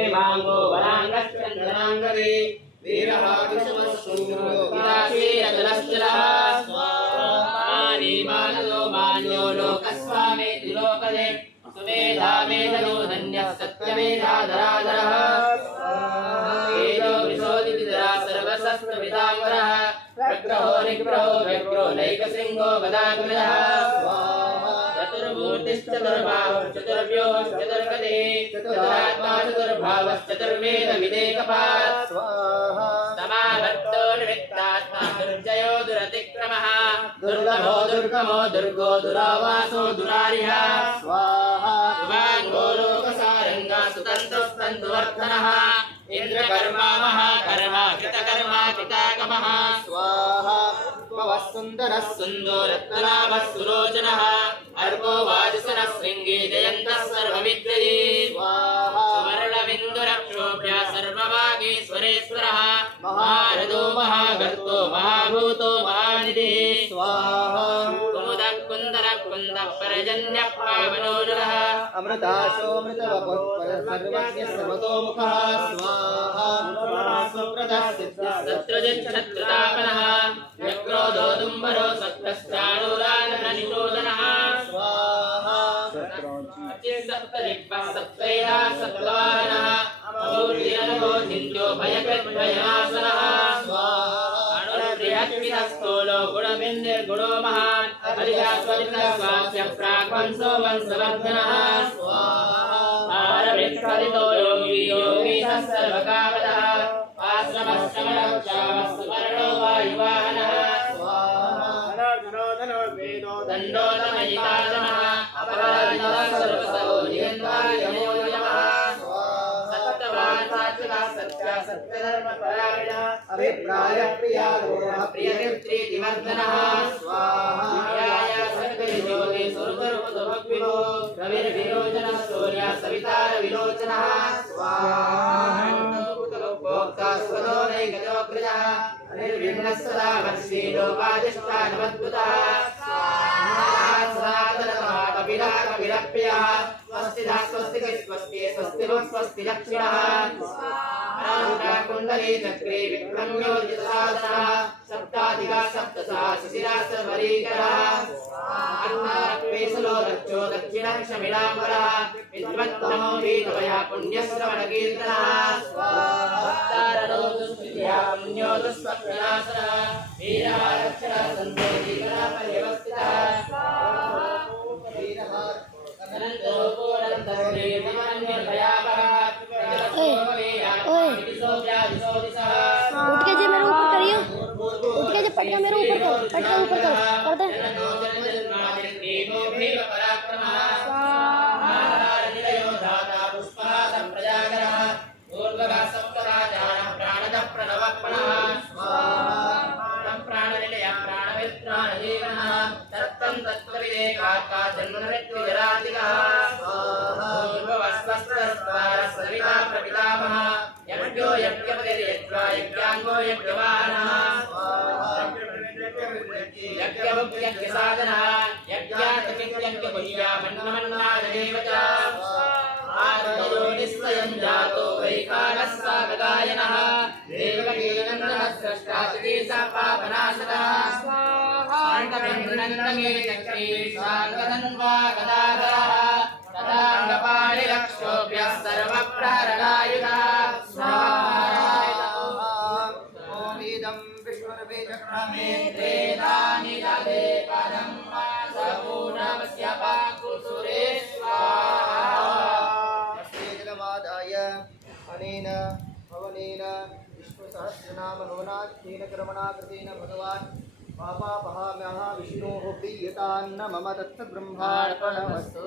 हेमांगो वरांगश्चंद्रांगरे वीरः विषमशूरो विदाशीरजलश्चलः मानी मानदो मान्यो लोकस्वामेति लोकदे सुमेधा मेधनो धन्यः सत्यमेधाधराधरः तेजो विशोधितरा सर्वशस्त्रविदाम्बरः प्रग्रहो निग्रहो व्यग्रो नैकसिंहो गदाग्रजः चतुर्मूर्तिश्चतुर्बाहुः चतुर्व्योश्चतुर्गदे चतुरात्मा चतुर्भावश्चतुर्वेदविदेकपात् समावर्तो निमित्तात्मा दुर्जयो दुरतिक्रमः दुर्लभो दुर्गमो दुर्गो दुरावासो दुरारिः सुभाङ्गो लोकसारङ्गा सुतन्तुस्तन्तुवर्धनः इंद्रकर्मा महाकर्मा कृतकर्मा कृतागमः स्वाहा सुंदरः सुन्दरत्नाभः सुलोचनः अर्को वाजसनः शृङ्गे जयन्तः सर्वविद्यये स्वाहा सुवर्णबिन्दुरक्षोभ्य सर्वभागेश्वरेश्वरः महारथो महागर्तो महाभूतो महानिधिः स्वाहा कुमुदः कुन्दरः कुन्दः परजन्यः पावनो नरः अमृताशोऽमृतवपुः सर्वज्ञः सर्वतोमुखः स्वाहा शत्रुजिच्छत्रुतापनः व्यक्रोधो दुम्बरो सत्तश्चाणूराननिरोधनः स्वाहा सप्तदिक्पः सप्तैः सत्त्वानः अमूर्तिरनभो चिन्त्यो भयकृद्भयनाशनः स्वाहा अणुर्बृहत्पितस्थूलो गुणबिन्दिर्गुणो महान् हरिदास्वरितस्वास्य प्राग्वंशो वंशवर्धनः स्वाहा आरवृक्षरितो योगी योगी सर्वकामदः आश्रमश्रमणक्षामस्वर्णो वायुवाहनः स्वाहा दण्डो नमयिताजनः अपराजितः सर्वसवो नियन्त्वायमो नमः सत्यवान् सात्विकः सत्यः सत्यधर्मपरायणः अभिप्रायः प्रियालोकः प्रियकीर्तिवर्धनः स्वाहा प्रियाय सर्वयोगे सुरतरुपदभग्विभो रविर्विलोचनः सूर्यः सवितारविलोचनः स्वाहा भोक्तास्वदो नैकजोग्रजः अनिर्विघ्नः सदा वर्षी लोकाधिष्ठानमद्भुतः कपिलः कपिलप्रियः स्वस्तिनः स्वस्तिकः स्वस्ति स्वस्तिनः स्वस्ति लक्ष्मणः कुण्डली चक्रे विक्रम्योर्जितसाधनः सप्ताधिका सप्तशः शिशिरः सर्वरीकरः अर्धापेशलो रक्षो दक्षिणः शमिलाम्बरः विद्वत्तमो वीतवयः पुण्यश्रवणकीर्तनः पुण्यो दुष्पक्षनाशनः वीरः रक्षणः सन्तोषीकरः पर्यवस्थितः उठ के जे मेरे ऊपर करियो, उठ के जे पटका मेरे ऊपर करो, पटका ऊपर करो, कर दे। यज्ञसाधनः यज्ञातकित्यज्ञमन्नादेवतायोनिस्वयं जातो वैखानः सागगायनः देवकीनन्दनः स्रष्टातिथि पापनाशनः स्वाहान्तमेन्द्रनन्दने चक्रे स्वाङ्गधन्वा गदाधरः तदाङ्गपाणिरक्षोभ्यः सर्वप्रहरणायुधः मेत्रेदानि ददे पदं सपूर्णमस्य पाकुसुरेश्वाहाय अनेन भवनेन विष्णुसहस्रनाम भवनाख्येन कर्मणा कृतेन भगवान् पापापहाम्यः विष्णोः प्रीयतान्न मम तत्सद्ब्रह्मार्पणमस्तु।